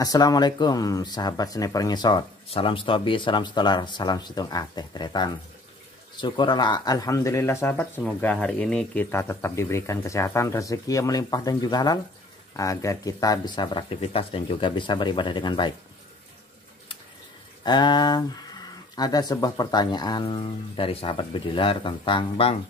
Assalamualaikum sahabat sniper ngesot. Salam stobi, salam stolar, salam situng teh tretan. Syukur alhamdulillah sahabat, semoga hari ini kita tetap diberikan kesehatan, rezeki yang melimpah dan juga halal, agar kita bisa beraktivitas dan juga bisa beribadah dengan baik. Ada sebuah pertanyaan dari sahabat bediler tentang, Bang,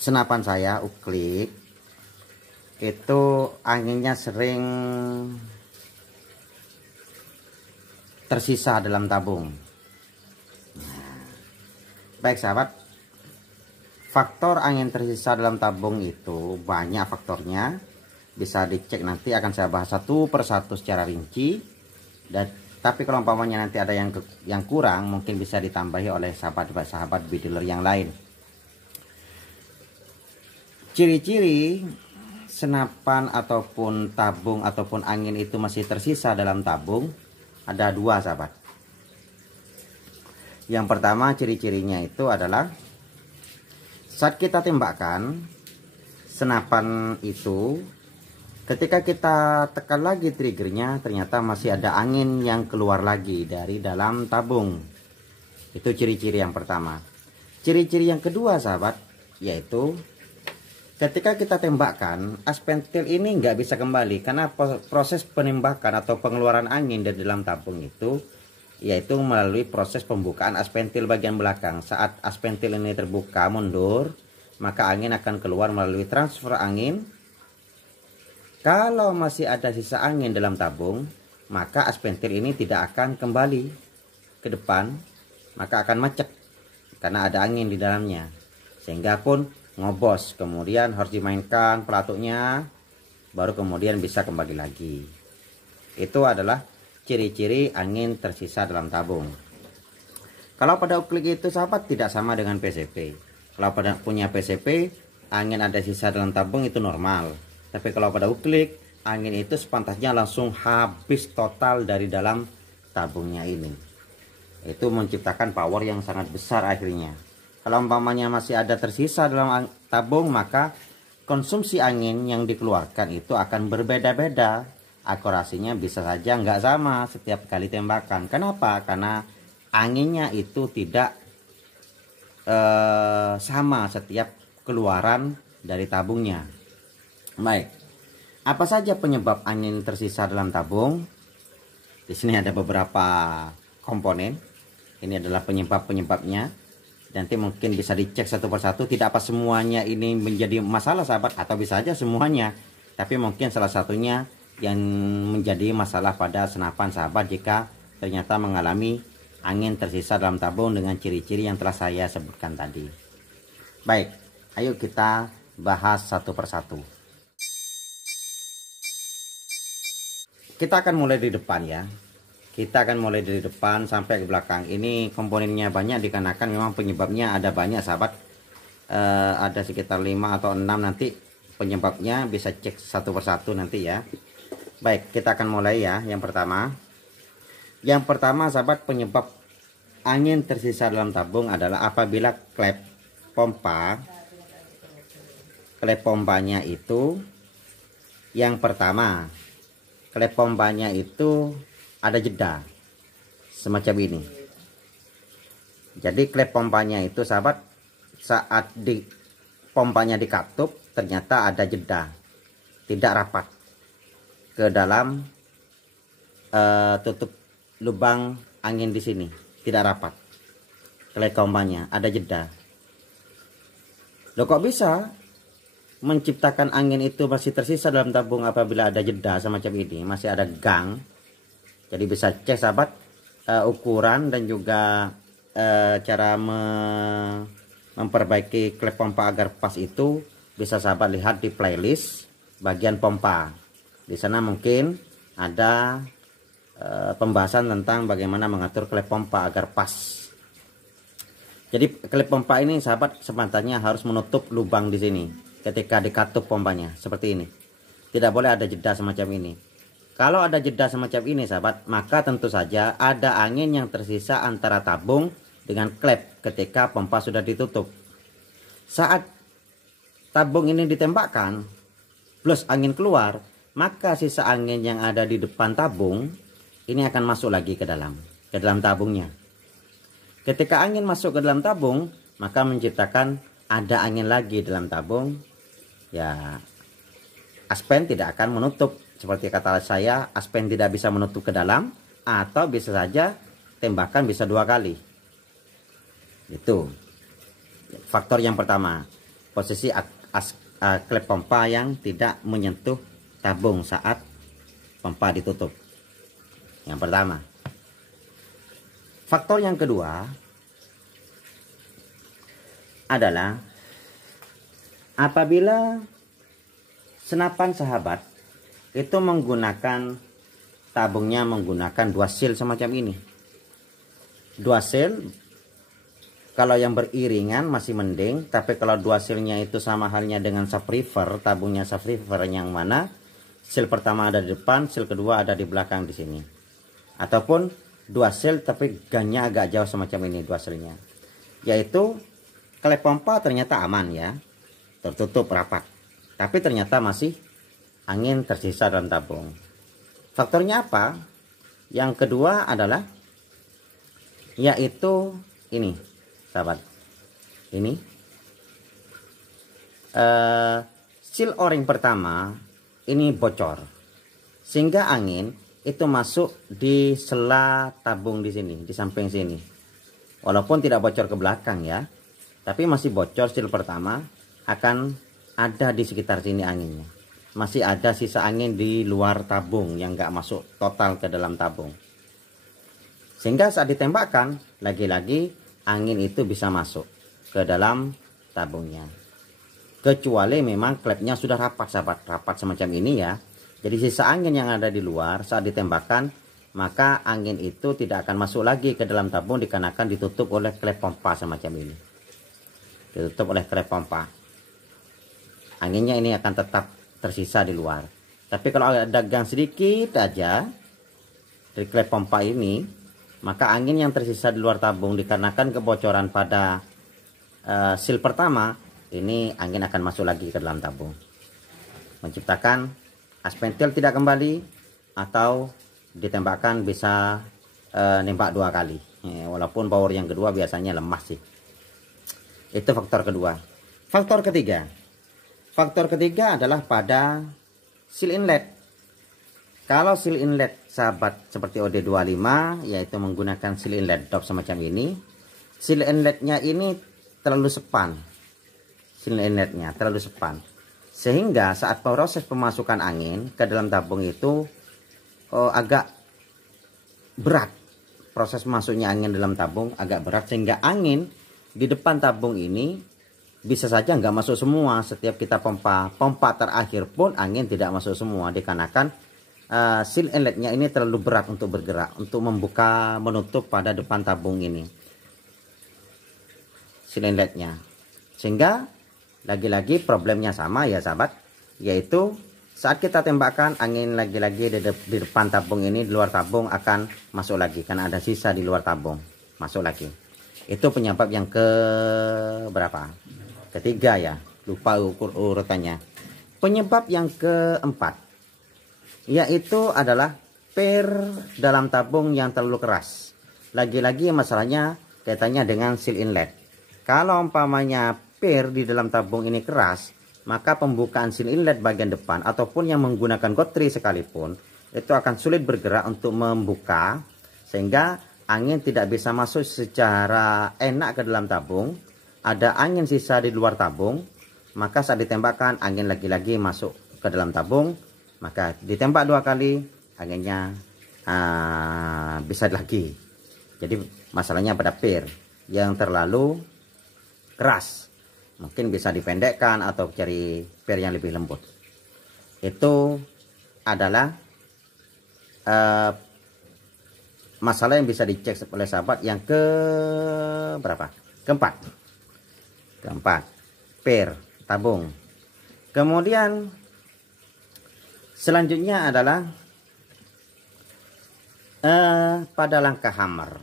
senapan saya uklik itu anginnya sering tersisa dalam tabung. Baik sahabat, faktor angin tersisa dalam tabung itu banyak faktornya, bisa dicek, nanti akan saya bahas satu persatu secara rinci. Tapi kalau umpamanya nanti ada yang kurang, mungkin bisa ditambahi oleh sahabat bediler yang lain. Ciri-ciri senapan ataupun tabung ataupun angin itu masih tersisa dalam tabung ada dua sahabat. Yang pertama, ciri-cirinya itu adalah saat kita tembakkan senapan itu, ketika kita tekan lagi triggernya, ternyata masih ada angin yang keluar lagi dari dalam tabung. Itu ciri-ciri yang pertama. Ciri-ciri yang kedua sahabat, yaitu ketika kita tembakkan, aspentil ini nggak bisa kembali karena proses penembakan atau pengeluaran angin dari dalam tabung itu yaitu melalui proses pembukaan aspentil bagian belakang. Saat aspentil ini terbuka mundur, maka angin akan keluar melalui transfer angin. Kalau masih ada sisa angin dalam tabung, maka aspentil ini tidak akan kembali ke depan, maka akan macet karena ada angin di dalamnya, sehingga pun ngobos, kemudian harus dimainkan pelatuknya baru kemudian bisa kembali lagi. Itu adalah ciri-ciri angin tersisa dalam tabung. Kalau pada uklik itu sahabat tidak sama dengan PCP. Kalau pada punya PCP, angin ada sisa dalam tabung itu normal. Tapi kalau pada uklik, angin itu sepantasnya langsung habis total dari dalam tabungnya ini. Itu menciptakan power yang sangat besar akhirnya. Kalau umpamanya masih ada tersisa dalam tabung, maka konsumsi angin yang dikeluarkan itu akan berbeda-beda. Akurasinya bisa saja nggak sama setiap kali tembakan. Kenapa? Karena anginnya itu tidak sama setiap keluaran dari tabungnya. Baik, apa saja penyebab angin tersisa dalam tabung? Di sini ada beberapa komponen. Ini adalah penyebab-penyebabnya. Nanti mungkin bisa dicek satu persatu, tidak apa semuanya ini menjadi masalah sahabat, atau bisa aja semuanya, tapi mungkin salah satunya yang menjadi masalah pada senapan sahabat jika ternyata mengalami angin tersisa dalam tabung dengan ciri-ciri yang telah saya sebutkan tadi. Baik, ayo kita bahas satu persatu. Kita akan mulai di depan ya. Kita akan mulai dari depan sampai ke belakang. Ini komponennya banyak dikarenakan memang penyebabnya ada banyak sahabat. Ada sekitar 5 atau 6, nanti penyebabnya bisa cek satu persatu nanti ya. Baik, kita akan mulai ya. Yang pertama sahabat, penyebab angin tersisa dalam tabung adalah apabila klep pompanya itu, yang pertama, klep pompanya itu ada jeda semacam ini. Jadi klep pompanya itu sahabat, saat pompanya dikatup ternyata ada jeda, tidak rapat ke dalam tutup lubang angin di sini, tidak rapat. Klep pompanya ada jeda. Loh, kok bisa menciptakan angin itu masih tersisa dalam tabung apabila ada jeda semacam ini, masih ada gang? Jadi bisa cek sahabat ukuran dan juga cara memperbaiki klep pompa agar pas itu bisa sahabat lihat di playlist bagian pompa. Di sana mungkin ada pembahasan tentang bagaimana mengatur klep pompa agar pas. Jadi klep pompa ini sahabat sepantasnya harus menutup lubang di sini ketika dikatup pompanya seperti ini. Tidak boleh ada jeda semacam ini. Kalau ada jeda semacam ini sahabat, maka tentu saja ada angin yang tersisa antara tabung dengan klep ketika pompa sudah ditutup. Saat tabung ini ditembakkan, plus angin keluar, maka sisa angin yang ada di depan tabung ini akan masuk lagi ke dalam tabungnya. Ketika angin masuk ke dalam tabung, maka menciptakan ada angin lagi dalam tabung. Ya, aspen tidak akan menutup. Seperti kata saya, aspen tidak bisa menutup ke dalam, atau bisa saja tembakan bisa 2 kali. Itu faktor yang pertama, posisi klep pompa yang tidak menyentuh tabung saat pompa ditutup. Yang pertama. Faktor yang kedua adalah apabila senapan sahabat itu menggunakan tabungnya menggunakan 2 seal semacam ini. 2 seal kalau yang beriringan masih mending, tapi kalau 2 sealnya itu sama halnya dengan subwoofer, tabungnya subwoofer yang mana seal pertama ada di depan, seal kedua ada di belakang di sini. Ataupun 2 seal tapi gannya agak jauh semacam ini 2 sealnya. Yaitu klep pompa ternyata aman ya, tertutup rapat, tapi ternyata masih angin tersisa dalam tabung. Faktornya apa? Yang kedua adalah yaitu ini sahabat, ini seal o-ring pertama ini bocor sehingga angin itu masuk di sela tabung di sini, di samping sini. Walaupun tidak bocor ke belakang ya, tapi masih bocor. Seal pertama akan ada di sekitar sini anginnya. Masih ada sisa angin di luar tabung yang nggak masuk total ke dalam tabung. Sehingga saat ditembakkan, lagi-lagi angin itu bisa masuk ke dalam tabungnya. Kecuali memang klepnya sudah rapat sahabat, rapat semacam ini ya. Jadi sisa angin yang ada di luar saat ditembakkan, maka angin itu tidak akan masuk lagi ke dalam tabung dikarenakan ditutup oleh klep pompa semacam ini. Ditutup oleh klep pompa. Anginnya ini akan tetap tersisa di luar. Tapi kalau ada gang sedikit aja dari klep pompa ini, maka angin yang tersisa di luar tabung dikarenakan kebocoran pada seal pertama, ini angin akan masuk lagi ke dalam tabung. Menciptakan aspentil tidak kembali atau ditembakkan bisa nembak 2 kali. Walaupun power yang kedua biasanya lemah sih. Itu faktor kedua. Faktor ketiga. Faktor ketiga adalah pada seal inlet. Kalau seal inlet sahabat seperti OD25 yaitu menggunakan seal inlet dop semacam ini, seal inletnya ini terlalu sepan. Seal inletnya terlalu sepan. Sehingga saat proses pemasukan angin ke dalam tabung itu agak berat. Proses masuknya angin dalam tabung agak berat sehingga angin di depan tabung ini bisa saja nggak masuk semua. Setiap kita pompa terakhir pun angin tidak masuk semua dikarenakan seal inletnya ini terlalu berat untuk bergerak, untuk membuka menutup pada depan tabung ini seal inletnya. Sehingga lagi-lagi problemnya sama ya sahabat, yaitu saat kita tembakan angin lagi-lagi di depan tabung ini, di luar tabung akan masuk lagi karena ada sisa di luar tabung, masuk lagi. Itu penyebab yang ke berapa? Ketiga ya, lupa urutannya. Penyebab yang keempat yaitu adalah per dalam tabung yang terlalu keras. Lagi-lagi masalahnya kaitannya dengan seal inlet. Kalau umpamanya per di dalam tabung ini keras, maka pembukaan seal inlet bagian depan ataupun yang menggunakan gotri sekalipun itu akan sulit bergerak untuk membuka, sehingga angin tidak bisa masuk secara enak ke dalam tabung. Ada angin sisa di luar tabung, maka saat ditembakkan angin lagi-lagi masuk ke dalam tabung, maka ditembak 2 kali anginnya bisa lagi. Jadi masalahnya pada per yang terlalu keras. Mungkin bisa dipendekkan atau cari per yang lebih lembut. Itu adalah masalah yang bisa dicek oleh sahabat yang ke berapa? Keempat. Per tabung. Kemudian selanjutnya adalah pada langkah hammer.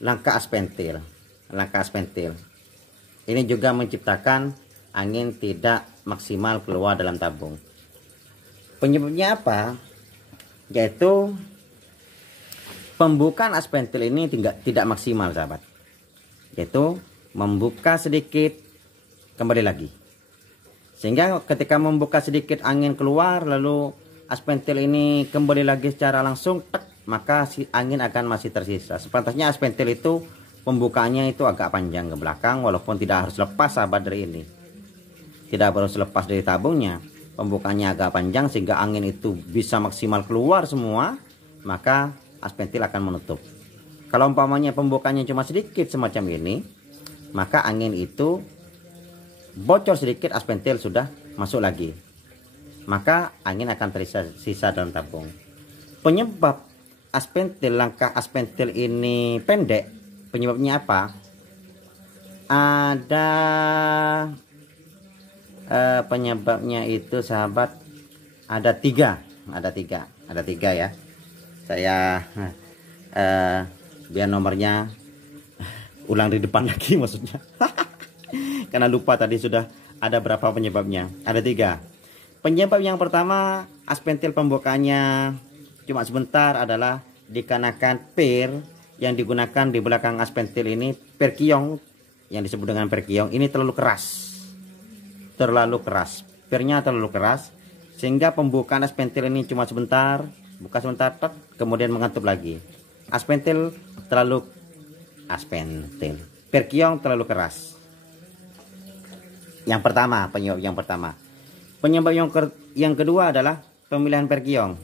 Langkah aspentil. Ini juga menciptakan angin tidak maksimal keluar dalam tabung. Penyebabnya apa? Yaitu pembukaan aspentil ini tidak maksimal sahabat. Yaitu membuka sedikit kembali lagi. Sehingga ketika membuka sedikit angin keluar lalu aspentil ini kembali lagi secara langsung, maka si angin akan masih tersisa. Sepantasnya aspentil itu pembukaannya itu agak panjang ke belakang, walaupun tidak harus lepas sahabat dari ini. Tidak harus lepas dari tabungnya. Pembukaannya agak panjang sehingga angin itu bisa maksimal keluar semua, maka aspentil akan menutup. Kalau umpamanya pembukaannya cuma sedikit semacam ini, maka angin itu bocor sedikit, aspentil sudah masuk lagi, maka angin akan tersisa dalam tabung. Penyebab langkah aspentil ini pendek, penyebabnya apa? Ada penyebabnya itu sahabat, ada tiga ya. Saya biar nomornya ulang di depan lagi maksudnya. Karena lupa tadi sudah ada berapa penyebabnya. Ada 3. Penyebab yang pertama, aspentil pembukaannya cuma sebentar adalah dikarenakan per yang digunakan di belakang aspentil ini, per kiong yang disebut dengan per kiong ini terlalu keras. Pernya terlalu keras sehingga pembukaan aspentil ini cuma sebentar, buka sebentar, kemudian mengantuk lagi. Per kiong terlalu keras. Yang pertama, penyebab yang pertama. Penyebab yang kedua adalah pemilihan per kiong.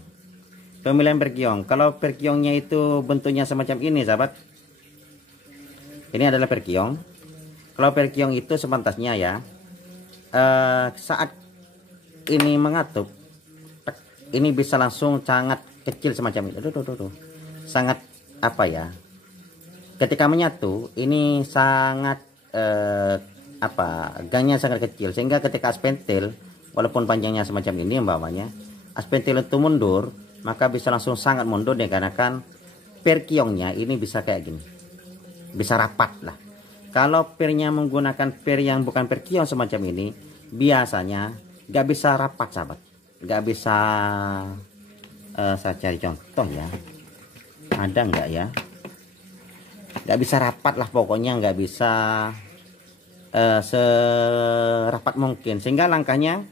Kalau per kiongnya itu bentuknya semacam ini sahabat, ini adalah per kiong. Kalau per kiong itu sepantasnya ya, saat ini mengatup, ini bisa langsung sangat kecil semacam ini. Sangat apa ya? Ketika menyatu, ini sangat gangnya sangat kecil, sehingga ketika aspentil walaupun panjangnya semacam ini umpamanya, aspentil itu mundur, maka bisa langsung sangat mundur dikarenakan per kiongnya ini bisa kayak gini, bisa rapat lah. Kalau pernya menggunakan per yang bukan per kiong semacam ini, biasanya nggak bisa rapat sahabat, nggak bisa. Saya cari contoh ya, ada nggak ya? Nggak bisa rapat lah, pokoknya nggak bisa serapat mungkin, sehingga langkahnya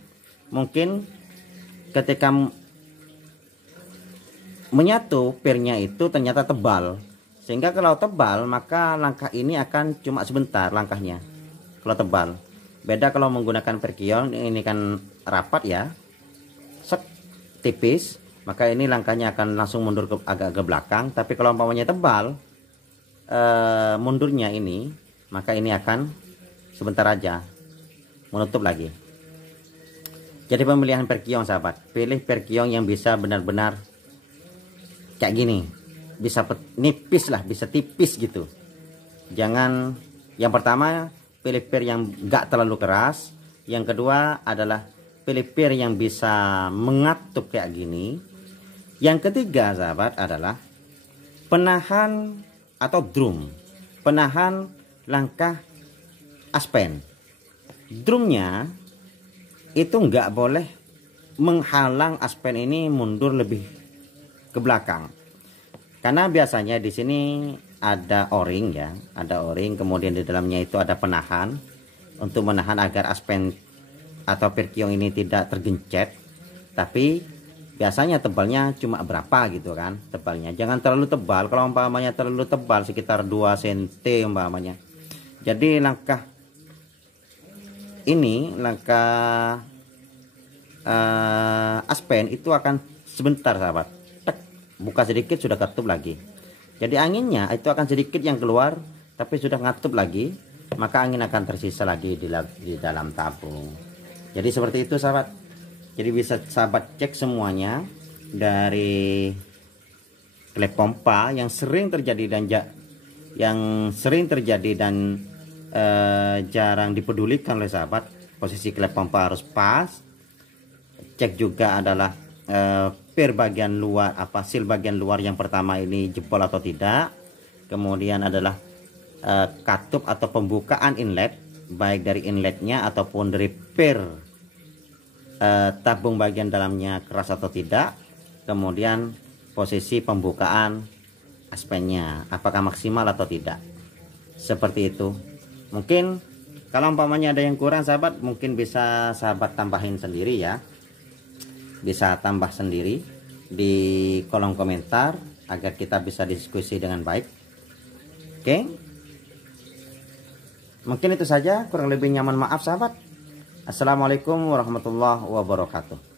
mungkin ketika menyatu pernya itu ternyata tebal, sehingga kalau tebal maka langkah ini akan cuma sebentar langkahnya. Kalau tebal beda, kalau menggunakan per kiong ini kan rapat ya, tipis, maka ini langkahnya akan langsung mundur agak ke belakang. Tapi kalau umpamanya tebal, mundurnya ini, maka ini akan sebentar aja menutup lagi. Jadi pemilihan per kiong sahabat, pilih per kiong yang bisa benar-benar kayak gini, bisa nipis lah, bisa tipis gitu. Jangan, yang pertama pilih per yang enggak terlalu keras, yang kedua adalah pilih per yang bisa mengatup kayak gini. Yang ketiga sahabat adalah penahan atau drum, penahan langkah aspen. Drumnya itu nggak boleh menghalang aspen ini mundur lebih ke belakang, karena biasanya di sini ada o-ring ya, ada o-ring, kemudian di dalamnya itu ada penahan untuk menahan agar aspen atau per kiong ini tidak tergencet. Tapi biasanya tebalnya cuma berapa gitu kan, tebalnya jangan terlalu tebal. Kalau umpamanya terlalu tebal sekitar 2 cm umpamanya, jadi langkah ini, langkah aspen itu akan sebentar sahabat, buka sedikit sudah ketup lagi. Jadi anginnya itu akan sedikit yang keluar tapi sudah ngatup lagi, maka angin akan tersisa lagi di dalam tabung. Jadi seperti itu sahabat. Jadi bisa sahabat cek semuanya dari klep pompa yang sering terjadi dan jarang dipedulikan oleh sahabat. Posisi klep pompa harus pas. Cek juga adalah per bagian luar, seal bagian luar yang pertama ini jebol atau tidak. Kemudian adalah katup atau pembukaan inlet, baik dari inletnya ataupun dari per tabung bagian dalamnya keras atau tidak, kemudian posisi pembukaan aspennya apakah maksimal atau tidak, seperti itu. Mungkin kalau umpamanya ada yang kurang sahabat, mungkin bisa sahabat tambahin sendiri ya, bisa tambah sendiri di kolom komentar agar kita bisa diskusi dengan baik. Oke, mungkin itu saja, kurang lebih nyaman maaf sahabat. Assalamualaikum warahmatullahi wabarakatuh.